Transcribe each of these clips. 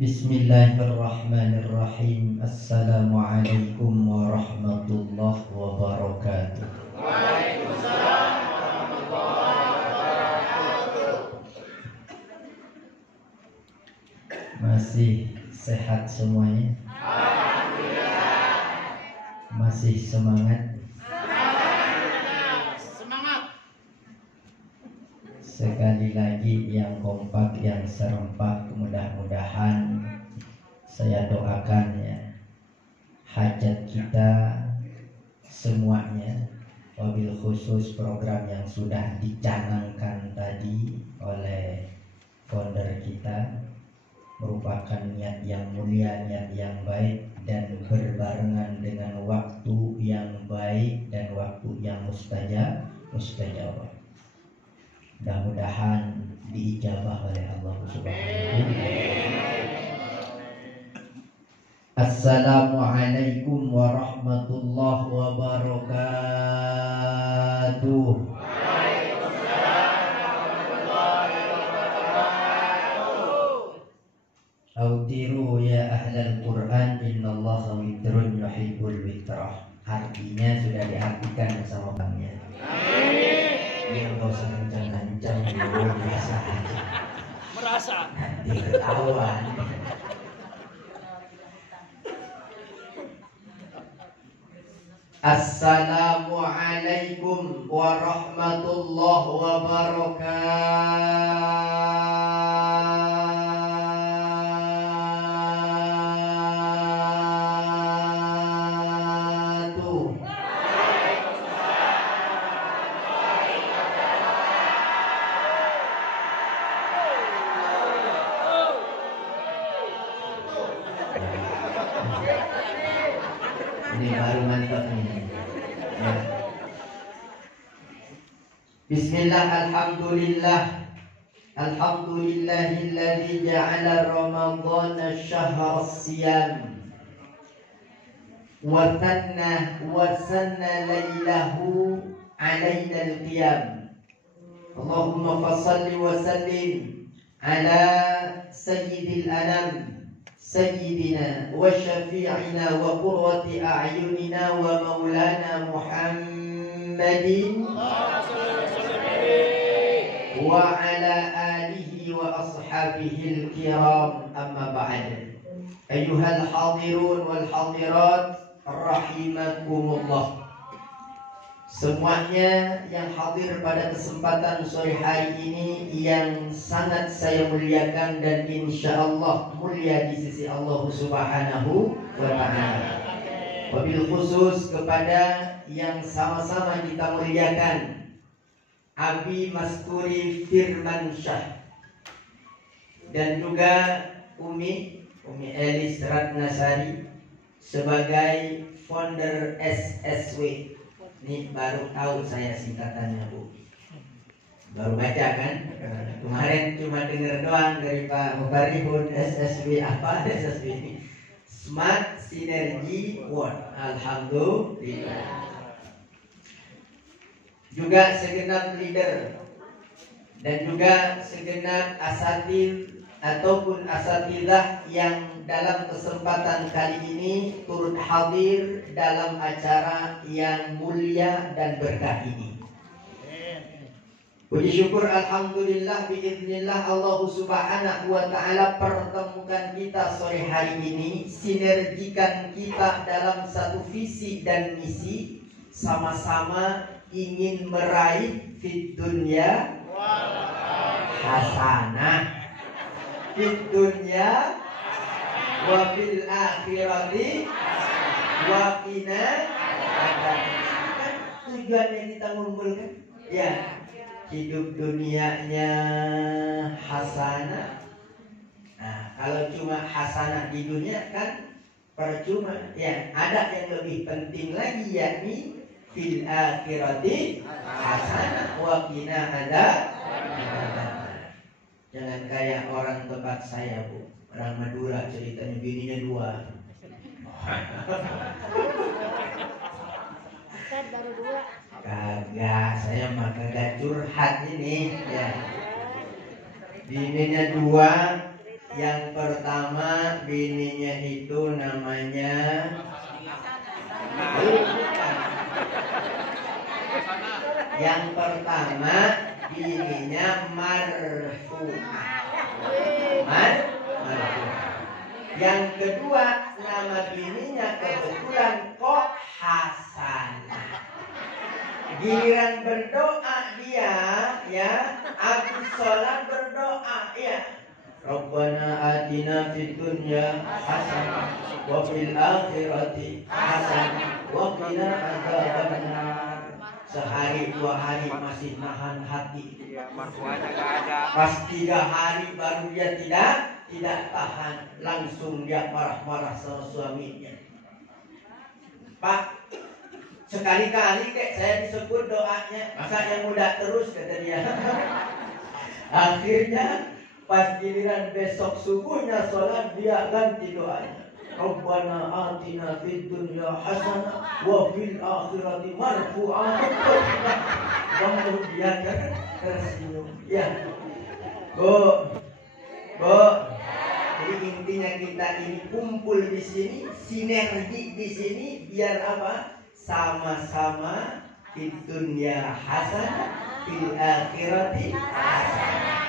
Bismillahirrahmanirrahim. Assalamualaikum warahmatullahi wabarakatuh. Waalaikumsalam warahmatullahi wabarakatuh. Masih sehat semuanya? Alhamdulillah. Masih semangat? Semangat. Sekali lagi yang kompak, yang serempak, mudah-mudahan saya doakan ya, hajat kita semuanya, wabil khusus program yang sudah dicanangkan tadi oleh founder kita merupakan niat yang mulia, niat yang baik, dan berbarengan dengan waktu yang baik dan waktu yang mustajab. Mudah-mudahan diijabah oleh Allah Subhanahu wa ta'ala. Assalamualaikum warahmatullahi wabarakatuh. Waalaikumsalam warahmatullahi wabarakatuh. Autiru ya ahlal Quran, innallaha witrun yuhibbul witrah. Artinya sudah diartikan sama bangnya. Dia nggak usah kencang-kencang, biasa aja. Merasa. Nanti ketahuan. Assalamualaikum warahmatullahi wabarakatuh. Ini baru mantap nih. Ya. Bismillah, alhamdulillah. Alhamdulillahilladzi ja'ala Ramadhana syahra siyam wa sanna laylahu alaina al-qiyam. Allahumma fasalli wa sallim ala sayyidil anam سيدنا وشفيعنا وقرة أعيننا ومولانا محمد وعلى آله وأصحابه الكرام. أما بعد، أيها الحاضرون والحاضرات رحمكم الله. Semuanya yang hadir pada kesempatan sore hari ini yang sangat saya muliakan dan insya Allah mulia di sisi Allah Subhanahu wa ta'ala. Wabil khusus kepada yang sama-sama kita muliakan, Abi Masturi Firmansyah dan juga Umi Elis Ratnasari sebagai founder SSW. Ini baru tahu saya singkatannya, Bu. Baru baca kan? Kemarin cuma dengar doang dari Pak Mubarihun. SSW apa? SSW ini Smart Synergy World. Alhamdulillah. Juga segenap leader dan juga segenap asatid ataupun asatidah yang dalam kesempatan kali ini turut hadir dalam acara yang mulia dan berkah ini. Puji syukur alhamdulillah biiznillah Allah Subhanahu wa ta'ala pertemukan kita sore hari ini, sinergikan kita dalam satu visi dan misi, sama-sama ingin meraih fid dunya hasanah, fid dunya wa fil akhirati wa qina adzabannar. Tujuan yang kita ngumpulkan ya, hidup dunianya hasanah. Nah, kalau cuma hasanah di dunia kan percuma ya. Ada yang lebih penting lagi, yakni fil akhirati hasanah wa qina adzabannar. Jangan kayak orang tempat saya, Bu, orang Madura, ceritanya bininya 2. Baru 2. Kagak, saya mah kagak curhat ini ya. Bininya 2, Yang pertama bininya itu namanya bukan. Yang pertama bininya marfu'ah. Marfu'ah. Yang kedua nama bininya kebetulan kok Hasanah. Giliran berdoa dia ya, habis sholat berdoa ya. Rabbana atina fid dunya hasanah wa fil akhirati hasanah wa qina adzabannar. Sehari 2 hari masih nahan hati. Marfu'ahnya enggak ada. Pas 3 hari baru dia tidak tahan, langsung dia marah-marah sama suaminya. Pak, sekali-kali kayak saya disebut doanya, masa yang muda terus kata dia. Akhirnya pas giliran besok subuhnya sholat dia ganti doanya. Rabbana atina fid dunya hasanah wa fil akhirati marfu'ah. Lalu dia tersenyum. Ya, Bu. Jadi intinya kita ini kumpul di sini, sinergi di sini biar apa? Sama-sama fid dunya hasanah, fil akhirati hasanah.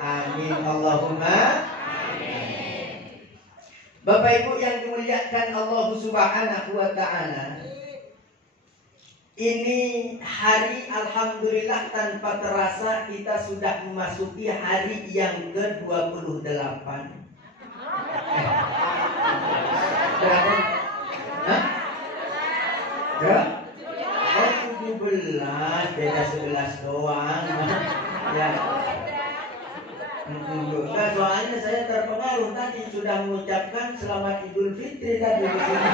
Amin Allahumma amin. Bapak Ibu yang dimuliakan Allah Subhanahu wa taala. Ini hari alhamdulillah tanpa terasa kita sudah memasuki hari yang ke-28. Berapa? Hah? Oh 17, beda 11 doang. Ya. Nah, soalnya saya terpengaruh tadi sudah mengucapkan selamat Idul Fitri tadi di sini.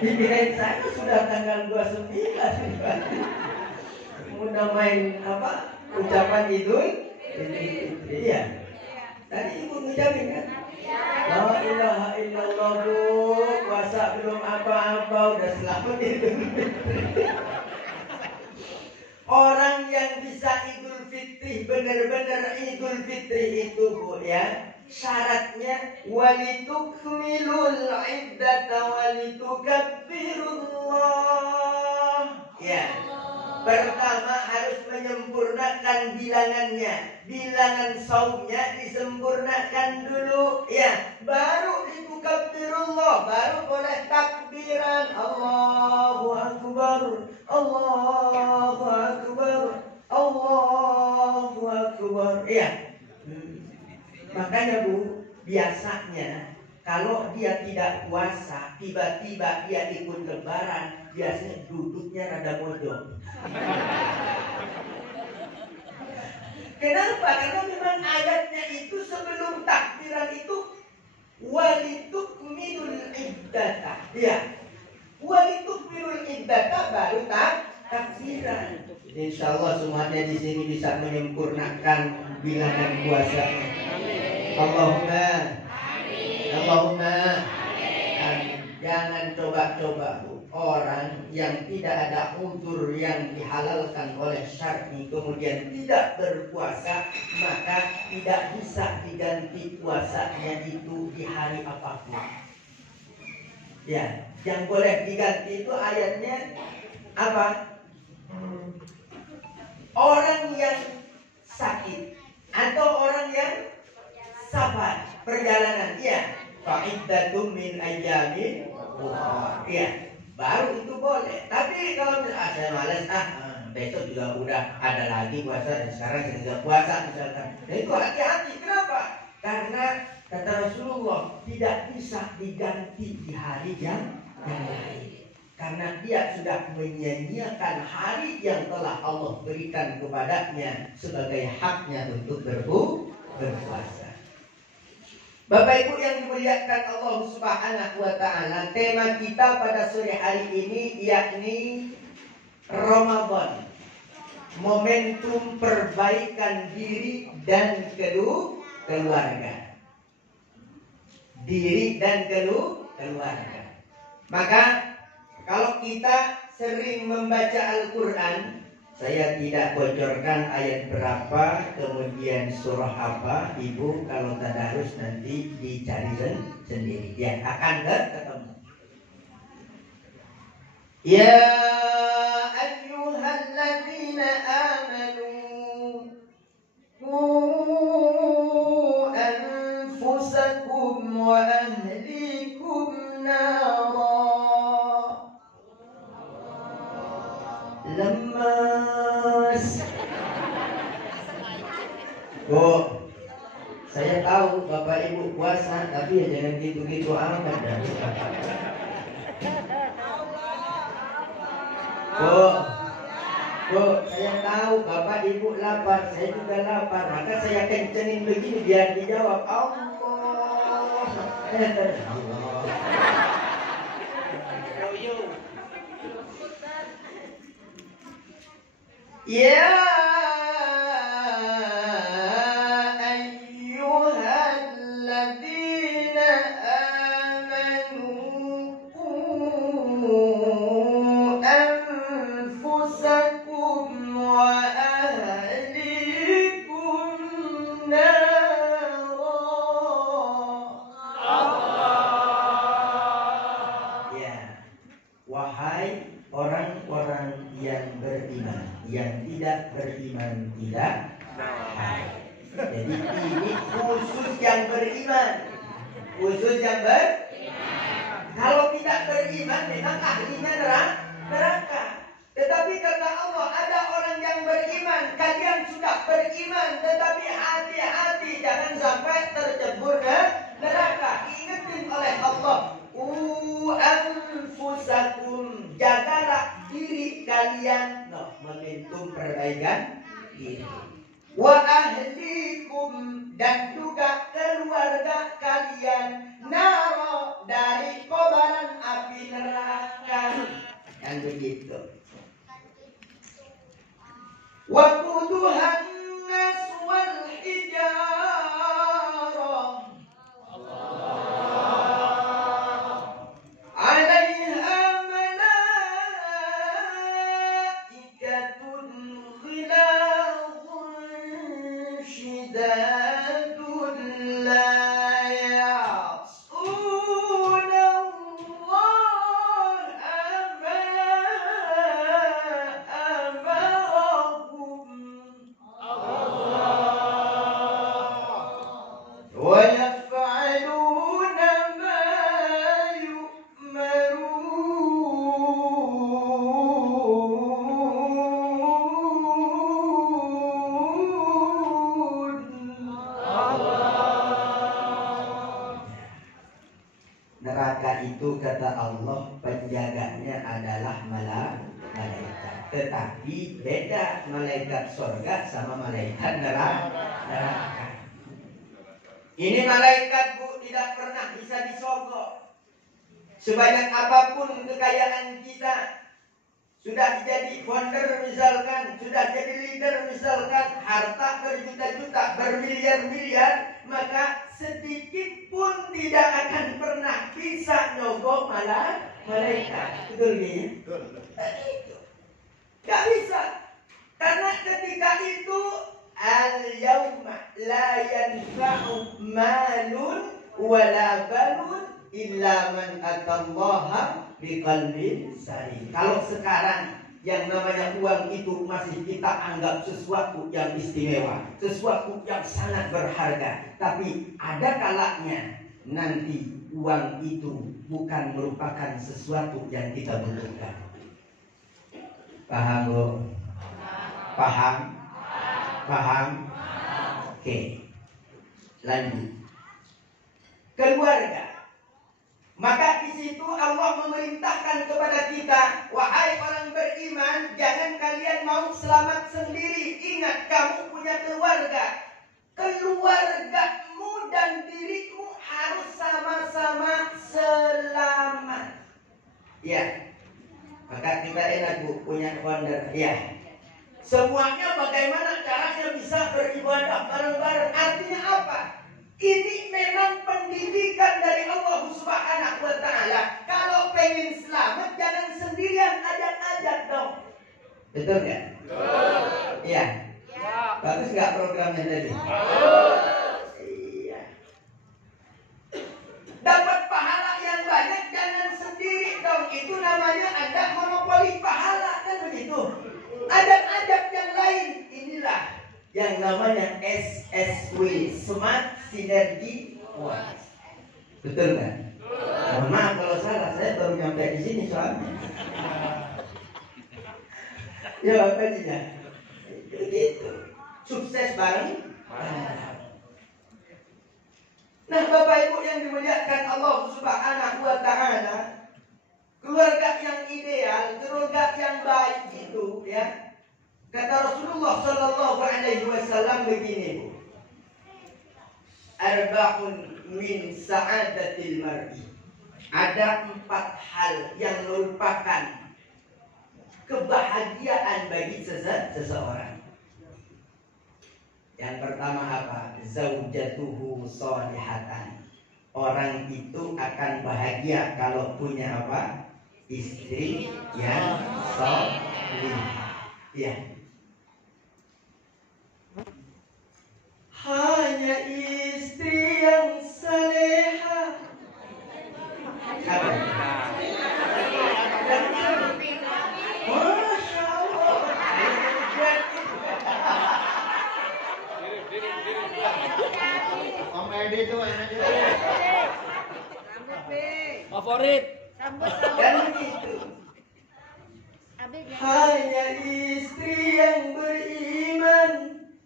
Dikirain saya sudah tanggal 29. Udah main apa? Ucapan Idul Fitri ya. Tadi ibu ngucapin kan? La ilaha illallah Bu. Puasa belum apa-apa udah selamat Idul Fitri. Orang yang bisa Idul Fitri, benar-benar Idul Fitri itu Bu ya, syaratnya walitukmilul iddata walitukabbirullah. Ya. Pertama harus menyempurnakan bilangannya. Bilangan saumnya disempurnakan dulu ya. Baru ditukabbirullah, baru boleh takbiran Allahu Akbar. Allahu Akbar. Allahu Akbar. Ya. Makanya Bu, biasanya kalau dia tidak puasa, tiba-tiba dia ikut lebaran, biasanya duduknya rada bodong. Kenapa? Karena memang ayatnya itu sebelum takbiran itu walitukmilul iddata. Ya. Walitukmilul iddata baru takbiran. Insyaallah semuanya di sini bisa menyempurnakan bilangan puasanya. Allahumma Allahumma amin. Jangan coba-coba orang yang tidak ada uzur yang dihalalkan oleh syar'i kemudian tidak berpuasa, maka tidak bisa diganti puasanya itu di hari apapun. Ya, yang boleh diganti itu ayatnya apa? Orang yang sakit atau orang yang safar perjalanan, ya. Fa'iddatum min ayyamin ukhra. Ya, baru itu boleh. Tapi kalau saya malas besok juga udah ada lagi puasa dan sekarang saya tidak puasa misalkan. Nah, itu hati-hati. Kenapa? Karena kata Rasulullah tidak bisa diganti di hari yang lain. Karena dia sudah menyia-nyiakan hari yang telah Allah berikan kepadanya sebagai haknya untuk berpuasa. Bapak Ibu yang dimuliakan Allah Subhanahu wa taala, tema kita pada sore hari ini yakni Ramadan. Momentum perbaikan diri dan keluarga. Diri dan keluarga. Maka kalau kita sering membaca Al-Quran, Saya tidak bocorkan ayat berapa, kemudian surah apa. Ibu kalau tadarus nanti dicari sendiri. Ya, akan ketemu. Ya ayyuhalladzina amanu qu anfusakum wa ahlikum nara. Lemas. Bu, saya tahu Bapak Ibu puasa, tapi ya jangan gitu-gitu amat dah. Bu, saya tahu Bapak Ibu lapar, saya juga lapar. Maka saya kencengin begini biar dijawab Allah. Ya ayyuhalladzina amanu qu anfusakum wa ahlikum nara. Ya, wahai orang-orang yang beriman, yang tidak beriman tidak hai. Jadi ini khusus yang beriman, khusus yang beriman. Kalau tidak beriman memang ahlinya neraka. Tetapi kata Allah, ada orang yang beriman. Kalian sudah beriman, tetapi hati-hati jangan sampai tercebur ke neraka. Ingetin oleh Allah, anfusakum, jagalah diri kalian, momentum perbaikan diri. Wa ahlikum, dan juga keluarga kalian, naro, dari kobaran api neraka. Yang begitu. Wa quduhan nas wal hijarah. Neraka itu kata Allah penjaganya adalah malaikat. Tetapi beda malaikat surga sama malaikat neraka. Ini malaikat, Bu, tidak pernah bisa disogok. Sebanyak apapun kekayaan kita, sudah jadi founder misalkan, sudah jadi leader misalkan, harta berjuta-juta, bermiliar-miliar, maka sedikit pun tidak akan pernah bisa nyogok malaikat. Betul ya? Itu gak bisa. Karena ketika itu al-yawma la yanfa'u malun wala banun illa man atallaha biqalbin salim. Kalau sekarang yang namanya uang itu masih kita anggap sesuatu yang istimewa, sesuatu yang sangat berharga. Tapi ada kalanya nanti uang itu bukan merupakan sesuatu yang kita butuhkan. Paham, Bu? Paham? Paham? Oke. Lanjut. Keluarga. Maka di situ Allah memerintahkan kepada kita, wahai orang beriman, jangan kalian mau selamat sendiri. Ingat, kamu punya keluarga. Keluargamu dan dirimu harus sama-sama selamat. Ya. Maka kita enak, Bu, punya founder. Ya. Semuanya bagaimana caranya bisa beribadah bareng-bareng. Artinya apa? Ini memang pendidikan dari Allah Subhanahu wa ta'ala. Kalau pengen selamat, jangan sendirian, ajak-ajak dong. Betul nggak? Iya. Bagus nggak programnya tadi? Iya. Dapat pahala yang banyak, jangan sendiri dong. Itu namanya ada monopoli pahala, kan begitu. Ajak-ajak yang lain. Inilah yang namanya SSW, Smart Synergy Wise. Betul kan? Mohon maaf kalau salah, saya baru nyampe di sini soalnya. Ya apa aja? Begitu. Sukses bareng. Nah, Bapak Ibu yang dimuliakan Allah Subhanahu wa taala, keluarga yang ideal, keluarga yang baik itu ya. Kata Rasulullah sallallahu alaihi wasallam begini, Bu. Arba'un min sa'adatil mar'i. Ada 4 hal yang merupakan kebahagiaan bagi seseorang. Yang pertama apa? Zaujatuhu sholihatan. Orang itu akan bahagia kalau punya apa? Istri yang sholihah. Ya. Hanya istri yang salehah. Masya Allah. Om Edi itu enaknya. Favorit. Dan begitu. Hanya istri yang beriman,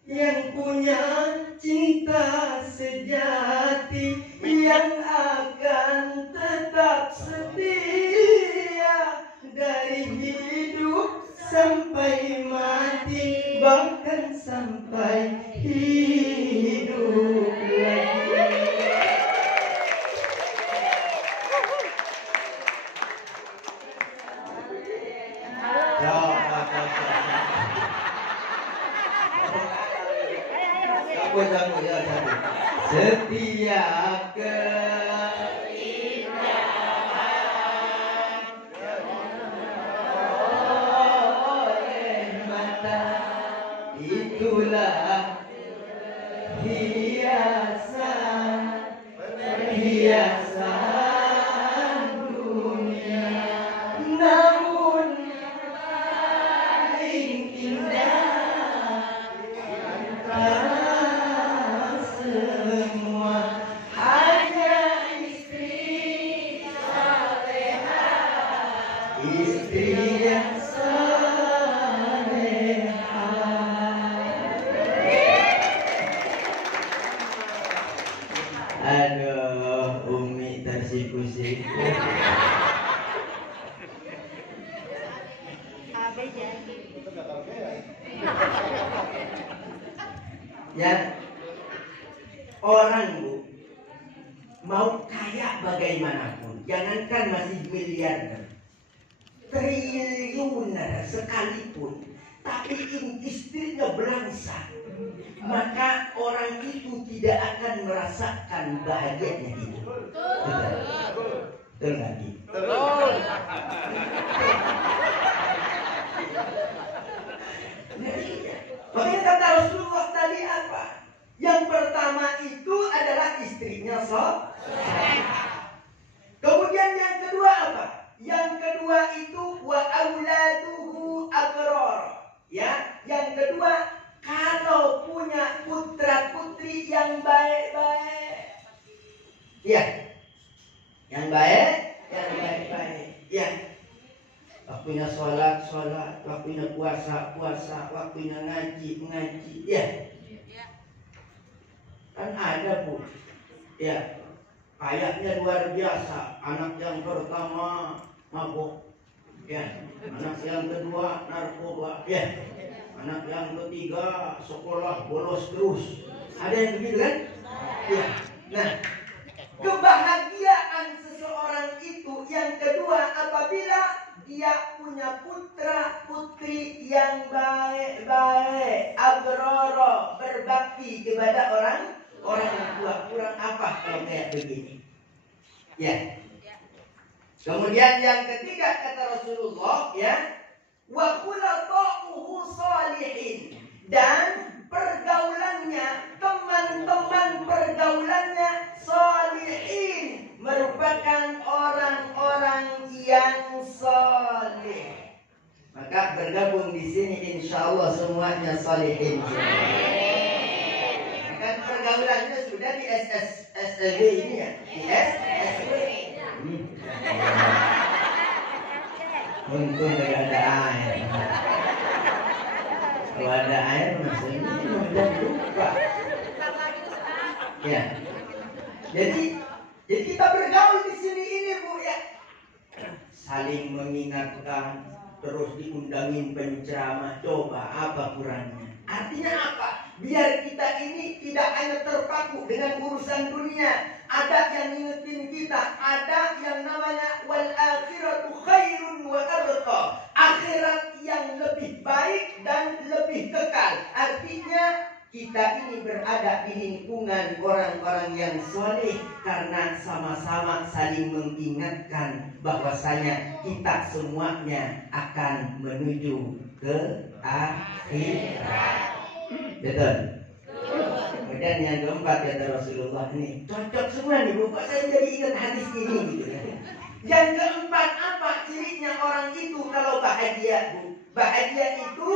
yang punya cinta sejati, yang akan tetap setia dari hidup sampai mati, bahkan sampai hidup lagi. Setiap keindahan oleh mata, itulah hiasan dunia. Namun paling indah semua hanya istri salehah, istri yang salehah. Aduh, Umi tersipu-sipu. Ya, orang Bu mau kaya bagaimanapun, jangankan masih miliarder, triliuner sekalipun, tapi istrinya belangsa, maka orang itu tidak akan merasakan bahagianya hidup. Betul nggak? Betul. Makanya kata Rasulullah tadi apa? Yang pertama itu adalah istrinya salehah. Kemudian yang kedua apa? Yang kedua itu wa auladuhu abrar. Ya, yang kedua kalau punya putra putri yang baik-baik. Ya. Yang baik-baik. Ya. Waktunya sholat, waktunya puasa, waktunya ngaji. Ya. Kan ada Bu. Ya. Ayatnya luar biasa. Anak yang pertama mabuk. Ya. Anak yang kedua narkoba. Ya. Anak yang ketiga sekolah bolos terus. Ada yang begitu kan? Ya. Nah, kebahagiaan seseorang itu yang kedua apabila dia punya putra putri yang baik-baik, abroro, berbakti kepada orang tua. Kurang apa kalau kayak begini? Ya. Kemudian yang ketiga kata Rasulullah, ya, wa khulaqa'uhu shalihin. dan pergaulannya, teman-teman pergaulannya sholihin, merupakan orang-orang yang soleh. Maka bergabung di sini insya Allah semuanya sholihin. Kan pergaulannya sudah di SSB ini ya, di SSB. Untung tidak ada air. Kalau ada air maksudnya mudah lupa. Ya. Jadi kita bergaul di sini ini Bu ya. Saling mengingatkan, terus diundangin penceramah. Coba apa kurangnya? Artinya apa? Biar kita ini tidak hanya terpaku dengan urusan dunia. Ada yang ngingetin kita, ada yang namanya wal akhiratu khairun wa abqa. Akhirat yang lebih baik dan lebih kekal. Artinya kita ini berada di lingkungan orang-orang yang soleh karena sama-sama saling mengingatkan bahwasanya kita semuanya akan menuju ke akhirat. Betul. Kemudian yang keempat kata Rasulullah ini cocok semua nih Bu, kok saya jadi ingat hadis ini gitu ya. Yang keempat apa cirinya orang itu kalau bahagia Bu? Bahagia itu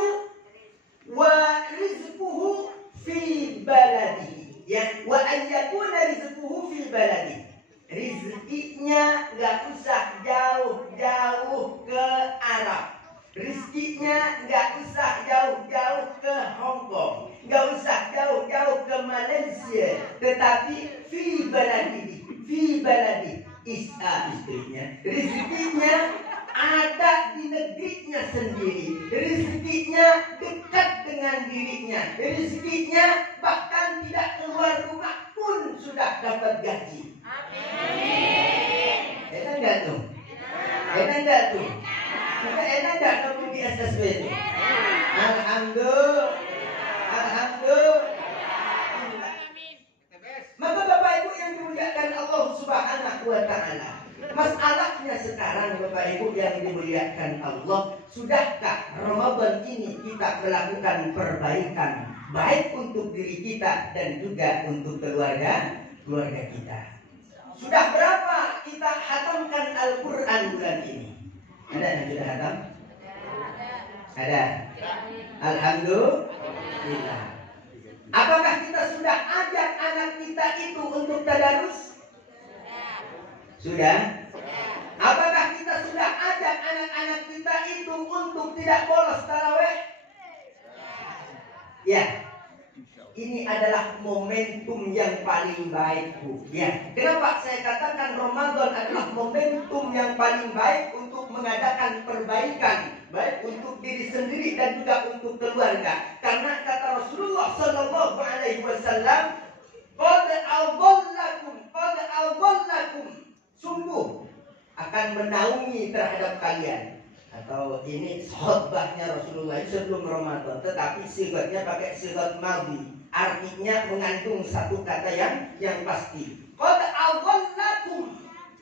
wa rizquhu fi baladi, ya, wa ayyakuna rizquhu fi baladi. Rizkinya nggak usah jauh-jauh ke Arab. Rizkinya nggak usah jauh-jauh ke Hong Kong, nggak usah jauh-jauh ke Malaysia, tetapi fi baladi istrinya. Rizkinya ada di negerinya sendiri, rizkinya dekat dengan dirinya, rizkinya bahkan tidak keluar rumah pun sudah dapat gaji. Amin. Enak nggak tuh? Enak nggak tuh? Maka enak gak kamu di SSB itu? Alhamdulillah. Maka Bapak Ibu yang dimuliakan Allah Subhanahu wa Ta'ala, masalahnya sekarang Bapak Ibu yang dimuliakan Allah, sudahkah Ramadan ini kita melakukan perbaikan baik untuk diri kita dan juga untuk keluarga kita? Sudah berapa kita hatamkan Al-Quran bulan ini? Ada yang sudah hatam? Ada. Alhamdulillah. Apakah kita sudah ajak anak kita itu untuk tadarus? Sudah. Apakah kita sudah ajak anak-anak kita itu untuk tidak bolos tarawih? Ya. Ini adalah momentum yang paling baik Bu. Ya. Kenapa saya katakan Ramadan adalah momentum yang paling baik untuk mengadakan perbaikan, baik untuk diri sendiri dan juga untuk keluarga. Karena kata Rasulullah Sallallahu Alaihi Wasallam, qad adhallakum, sungguh akan menaungi terhadap kalian. Atau ini khutbahnya Rasulullah sebelum Ramadan, tetapi sigatnya pakai sigat madhi. Artinya mengandung satu kata yang pasti. Qad adhallakum,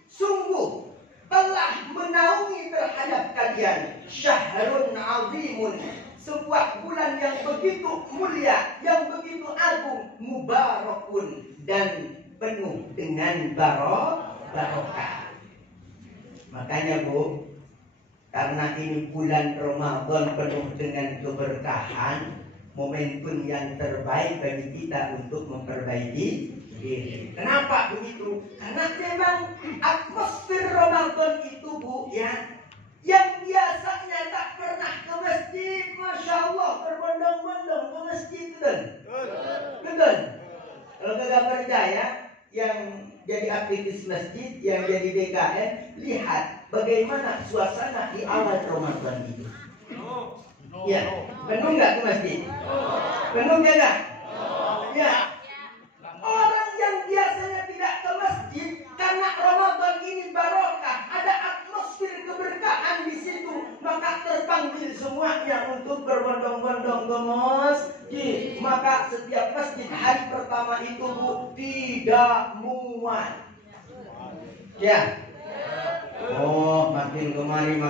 sungguh telah menaungi terhadap kalian syahrun azimun, sebuah bulan yang begitu mulia, yang begitu agung, mubarakun, dan penuh dengan barokah. Makanya Bu, karena ini bulan Ramadan penuh dengan keberkahan, momentum yang terbaik bagi kita untuk memperbaiki diri. Kenapa begitu? Karena memang atmosfer Ramadan itu Bu ya, yang biasanya tak pernah ke masjid, Masya Allah, berbondong-bondong ke masjid. Betul. Kalau kagak percaya, yang jadi aktivis masjid, yang jadi DKM, lihat bagaimana suasana di awal Ramadan itu. Ya, penuh nggak ke masjid? Penuh nggak? Ya. Orang yang biasanya tidak ke masjid karena Ramadan ini barokah, ada atmosfer keberkahan di situ, maka terpanggil semuanya untuk berbondong-bondong ke masjid. Maka setiap masjid hari pertama itu Bu tidak muat. Ya. Oh, makin kemari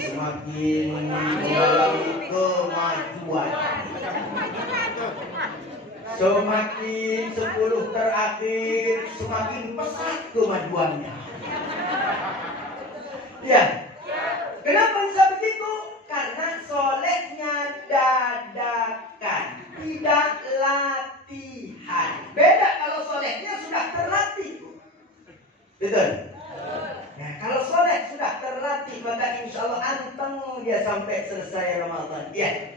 semakin mengalami kemajuan. Semakin 10 terakhir semakin pesat kemajuannya. Ya. Kenapa bisa begitu? Karena solehnya dadakan, tidak latihan. Beda kalau solehnya sudah terlatih. Betul? Nah, kalau soleh sudah terlatih, maka insya Allah anteng dia sampai selesai Ramadan. Ya.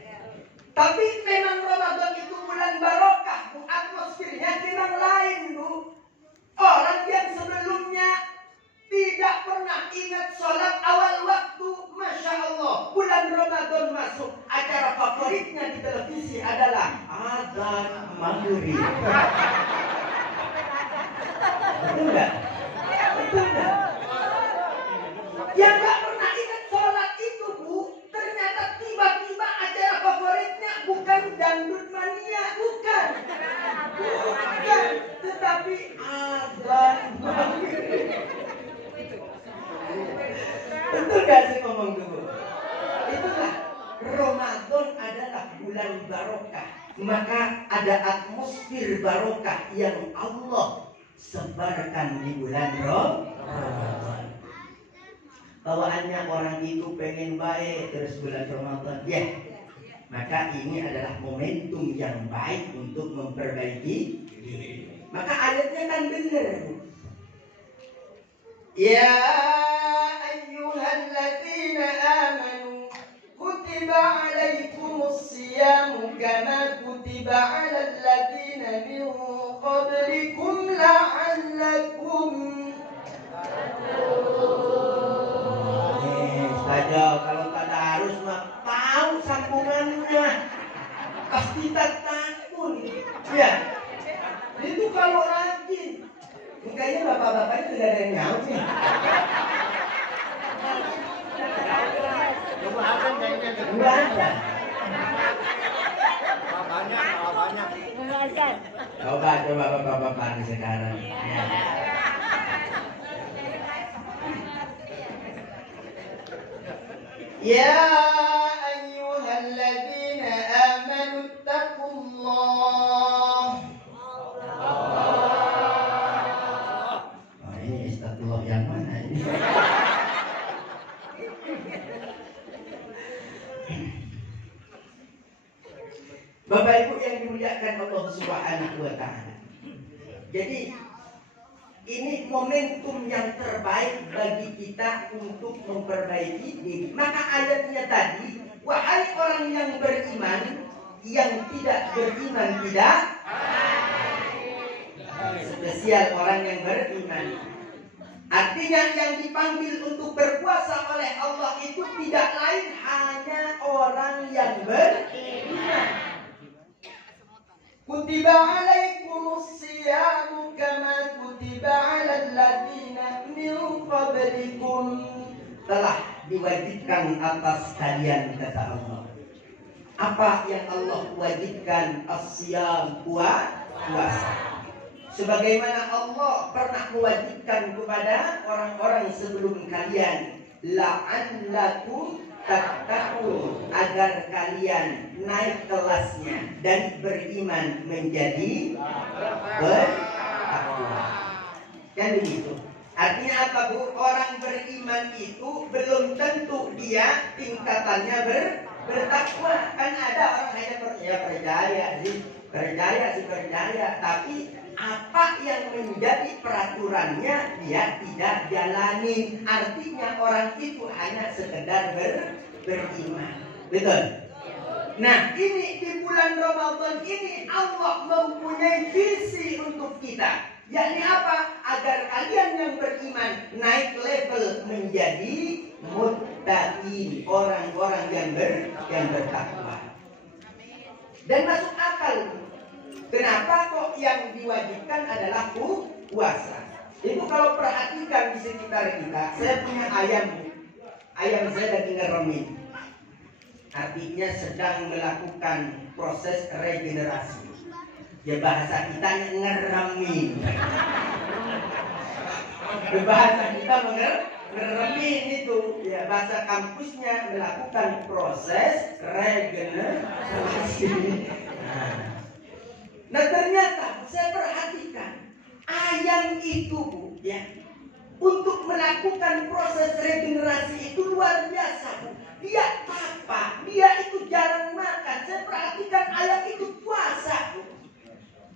Tapi memang Ramadan itu bulan barokah, Bu. Atmosfernya memang lain, Bu. Orang yang sebelumnya tidak pernah ingat sholat awal waktu, Masya Allah, bulan Ramadan masuk, acara favoritnya di televisi adalah azan maghrib. Betul nggak? Betul nggak? Yang nggak pernah ingat sholat itu, Bu, ternyata tiba-tiba acara favoritnya bukan dangdut mania, bukan, tetapi azan maghrib. Betul gak sih ngomong dulu? Itulah Ramadan adalah bulan barokah. Maka ada atmosfer barokah yang Allah sebarkan di bulan Ramadan. Bawaannya orang itu pengen baik terus bulan Ramadan. Ya, maka ini adalah momentum yang baik untuk memperbaiki diri. Maka ayatnya kan benar. Ya ayyuhalladzina amanu kutiba alaikumus siyamu kama kutiba alal ladzina min qablikum la'allakum saja. Kalau tak harus mah tahu sambungannya, pasti tak takut. Ya, itu kalau rajin. Kayaknya bapak-bapak itu tidak ada yang nyaut nih. Coba apa kayaknya? Enggak ada. Banyak. Coba bapak-bapak nih sekarang. Ya ayyuhalladzina amanu taqullah. Ini istagfirullah yang mana ini? Bapak Ibu yang dimuliakan Allah Subhanahu wa taala. Jadi ini momentum yang terbaik bagi kita untuk memperbaiki diri. Maka ayatnya tadi, wahai orang yang beriman, yang tidak beriman tidak. Spesial orang yang beriman. Artinya yang dipanggil untuk berpuasa oleh Allah itu tidak lain hanya orang yang beriman. Kutiba alaikumus siyamu kama kutiba alal ladzina min qablikum. Telah diwajibkan atas kalian, kata Allah. Apa yang Allah wajibkan? As-siyam, puasa. Sebagaimana Allah pernah mewajibkan kepada orang-orang sebelum kalian, la'allakum tattaqun, agar kalian naik kelasnya dan beriman menjadi bertakwa. Kan begitu. Artinya apa, Bu? Orang beriman itu belum tentu dia tingkatannya bertakwa. Kan ada orang hanya percaya, tapi apa yang menjadi peraturannya dia tidak jalani. Artinya orang itu hanya sekedar beriman. Betul? Nah, ini di bulan Ramadan ini Allah mempunyai visi untuk kita. Yakni apa? Agar kalian yang beriman naik level menjadi muttaqin, orang-orang yang bertakwa. Dan masuk akal. Kenapa kok yang diwajibkan adalah puasa? Ibu kalau perhatikan di sekitar kita, saya punya ayam. Ayam saya lagi ngeremin. Artinya sedang melakukan proses regenerasi. Ya bahasa kita ngeremin. Bahasa kita ngeremin itu, ya bahasa kampusnya melakukan proses regenerasi. Nah ternyata saya perhatikan ayam itu Bu, ya, untuk melakukan proses regenerasi itu luar biasa Bu. Dia apa? Dia itu jarang makan. Saya perhatikan ayam itu puasa Bu.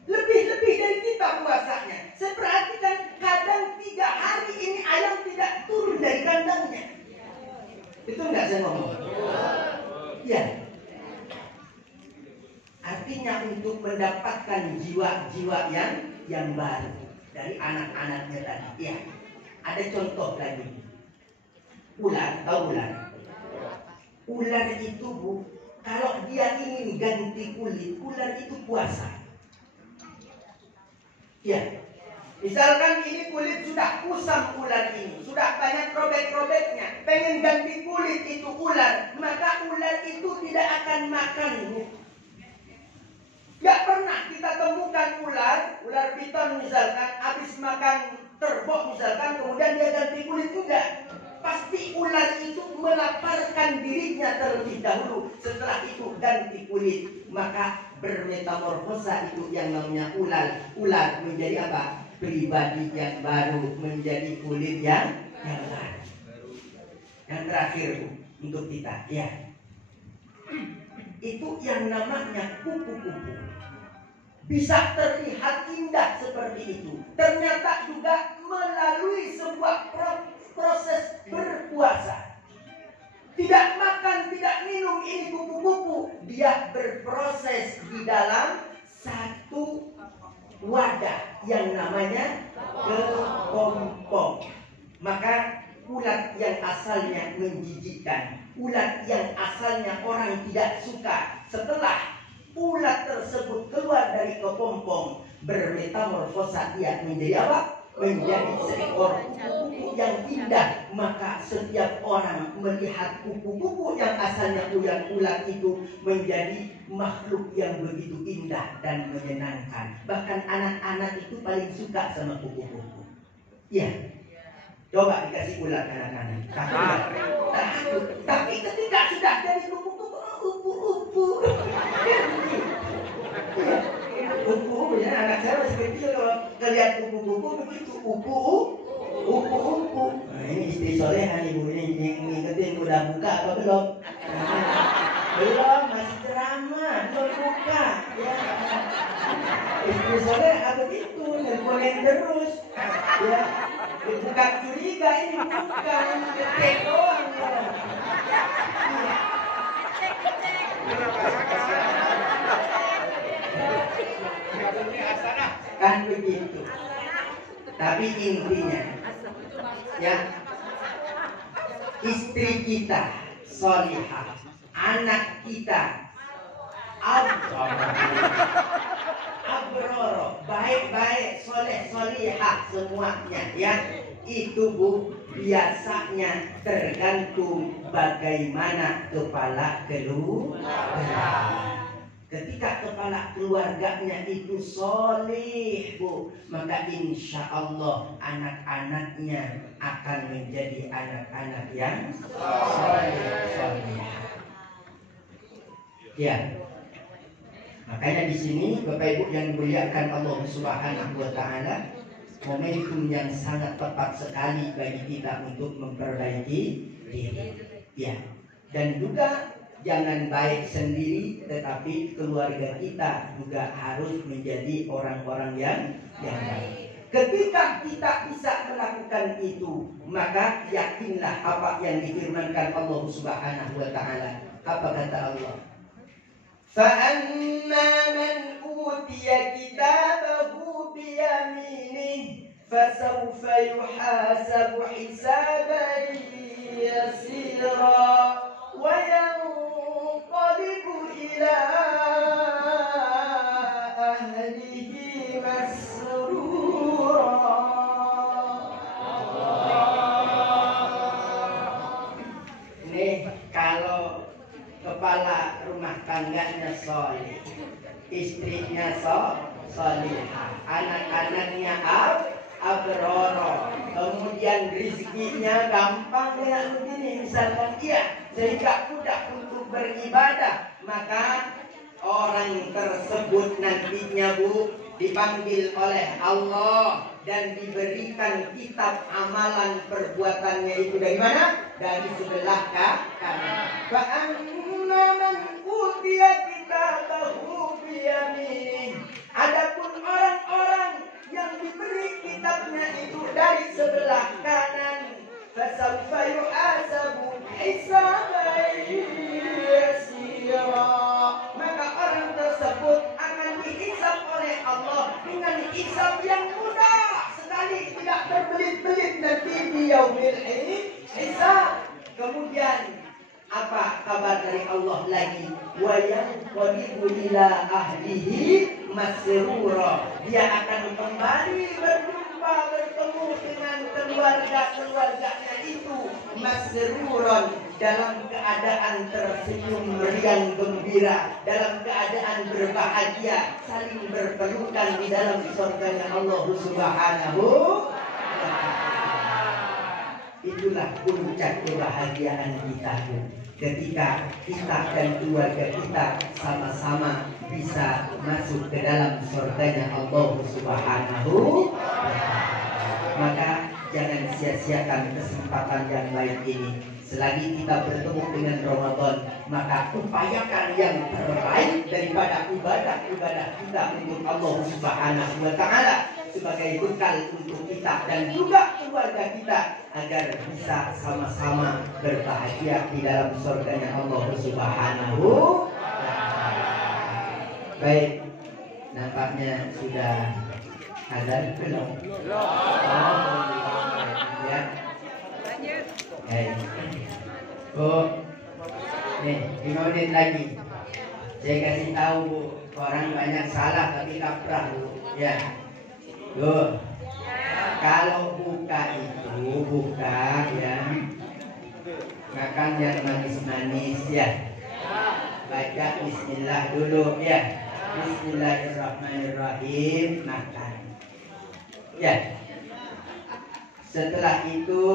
Lebih dari kita puasanya. Saya perhatikan kadang 3 hari ini ayam tidak turun dari kandangnya. Itu enggak saya ngomong? Ya. Artinya untuk mendapatkan jiwa-jiwa yang baru dari anak-anaknya tadi. Ya. Ada contoh lagi. Ular, tahu ular? Ular itu Bu, kalau dia ingin ganti kulit, ular itu puasa. Ya, misalkan ini kulit sudah kusam ular ini, sudah banyak robek-robeknya, pengen ganti kulit itu ular, maka ular itu tidak akan makan Bu. Gak pernah kita temukan ular piton misalkan, habis makan terbok misalkan, kemudian dia ganti kulit, enggak. Pasti ular itu melaparkan dirinya terlebih dahulu. Setelah itu ganti kulit. Maka bermetamorfosa itu yang namanya ular menjadi apa? Pribadi yang baru, menjadi kulit yang baru. Yang terakhir Bu, untuk kita, ya, itu yang namanya kupu-kupu. Bisa terlihat indah seperti itu. Ternyata juga melalui sebuah proses berpuasa. Tidak makan, tidak minum ini kupu-kupu. Dia berproses di dalam satu wadah yang namanya kepompong. Maka ulat yang asalnya menjijikkan, ulat yang asalnya orang tidak suka, setelah ulat tersebut keluar dari kepompong, bermetamorfosa dia menjadi apa? Menjadi seekor kupu-kupu yang indah. Maka setiap orang melihat kupu-kupu yang asalnya ulat itu menjadi makhluk yang begitu indah dan menyenangkan. Bahkan anak-anak itu paling suka sama kupu-kupu. Ya, coba dikasih ulat anak-anak, takut. Tapi ketika sudah jadi kupu-kupu, kupu ya, anak saya masih kecil kalau ngeliat kupu-kupu begitu upu. Nah, ini istri solehan ibu ini yang ngingetin udah buka apa belum? Belum, masih ceramah, belum buka. Ya. Istri solehan begitu, nelponin terus. Ya, bukan curiga ini bukan ketek doang. Kan begitu. Tapi intinya, ya, istri kita solihah, anak kita abroro, baik-baik, solihah semuanya, ya. Itu Bu, biasanya tergantung bagaimana kepala keluarga. Ketika kepala keluarganya itu solih Bu, maka insya Allah anak-anaknya akan menjadi anak-anak yang solih. Ya, makanya di sini Bapak Ibu yang dimuliakan Allah Subhanahu Wa Taala, momentum yang sangat tepat sekali bagi kita untuk memperbaiki diri. Ya, dan juga jangan baik sendiri, tetapi keluarga kita juga harus menjadi orang-orang yang baik. Ketika kita bisa melakukan itu, maka yakinlah apa yang difirmankan Allah Subhanahu Wa Taala. Apa kata Allah? فَأَمَّا مَنْ أُوتِيَ كِتَابَهُ بِيَمِينِهِ فَسَوْفَ يُحَاسَبُ حِسَابًا يَسِيرًا وَيَنْقَلِبُ إِلَى أَهْلِهِ مَسْرُورًا. Nih, kalau kepala rumah tangganya soleh, istrinya solehah, anak-anaknya abrara. Kemudian rizkinya gampang ya begini misalkan sehingga mudah untuk beribadah, maka orang tersebut nantinya dipanggil oleh Allah dan diberikan kitab amalan perbuatannya itu dari mana? Dari sebelah kanan. Fa amma man utiya kitabahu biyaminih. Adapun orang-orang yang diberi kitabnya itu dari sebelah kanan, fasawfa yuhasabu hisaban yasira. Maka orang tersebut akan dihisab oleh Allah dengan hisab yang mudah sekali, tidak berbelit-belit nanti di yaumil hisab. Kemudian apa kabar dari Allah lagi? Wa yanqalibu ila ahlihi masrura. Dia akan kembali berjumpa bertemu dengan keluarga-keluarganya itu masruron, dalam keadaan tersenyum riang gembira, dalam keadaan berbahagia, saling berpelukan di dalam surganya Allah Subhanahu wa ta'ala. Itulah puncak kebahagiaan kita ketika kita dan keluarga kita sama-sama bisa masuk ke dalam surganya Allah Subhanahu wa ta'ala. Maka jangan sia-siakan kesempatan yang lain ini. Selagi kita bertemu dengan Ramadan, maka upayakan yang terbaik daripada ibadah-ibadah kita untuk Allah Subhanahu wa ta'ala sebagai bekal untuk kita dan juga keluarga kita agar bisa sama-sama berbahagia di dalam surganya Allah Subhanahu wa ta'ala. Baik, nampaknya sudah azan belum? Ya. Nih 5 menit lagi. Saya kasih tahu orang banyak salah tapi kaprah ya. Kalau buka itu ya, makan yang manis-manis ya. Baca bismillah dulu ya. Bismillahirrahmanirrahim, makan. Ya. Setelah itu,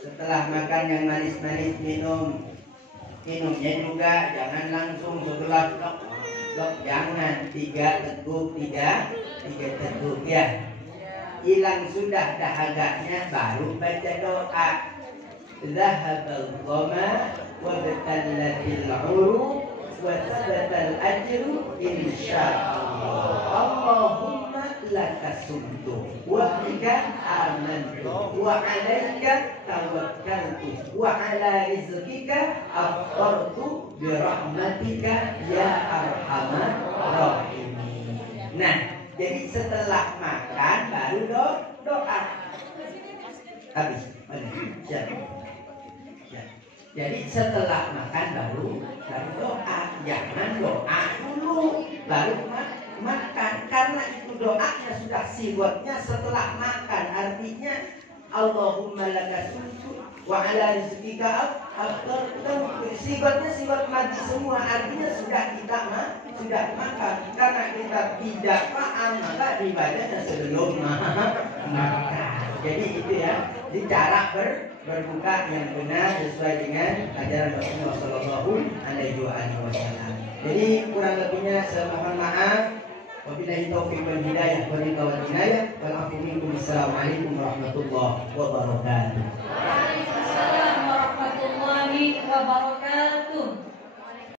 setelah makan yang manis-manis, minumnya juga jangan langsung segelas jangan 3 teguk ya. Hilang sudah dahaganya baru baca doa. Zahabal dhama wa batallatil 'uruq wa sabatal ajru insyaallah. Allahumma laka sumtu wa bika amantu wa 'alaika tawakkaltu wa 'ala rizqika aftartu bi rahmatika ya arhamar rahimin. Nah, jadi setelah makan baru doa. Habis. Siap. Jadi setelah makan baru doa. Jangan doa dulu baru makan, karena itu doanya sudah siwatnya setelah makan. Artinya Allahumma laka sumtu wa ala rizqika aftartu. Siwatnya siwat mati semua, artinya sudah kita sudah makan. Karena kita tidak paham maka ibadahnya sebelum makan. Jadi itu ya, di cara berbuka yang benar sesuai dengan ajaran Rasulullah Shallallahu Alaihi Wasallam. Jadi kurang lebihnya saya mohon maaf. Wabillahi taufiq wal hidayah wal hidayah wal afu minkum. Assalamualaikum warahmatullahi wabarakatuh. Waalaikumsalam warahmatullahi wabarakatuh.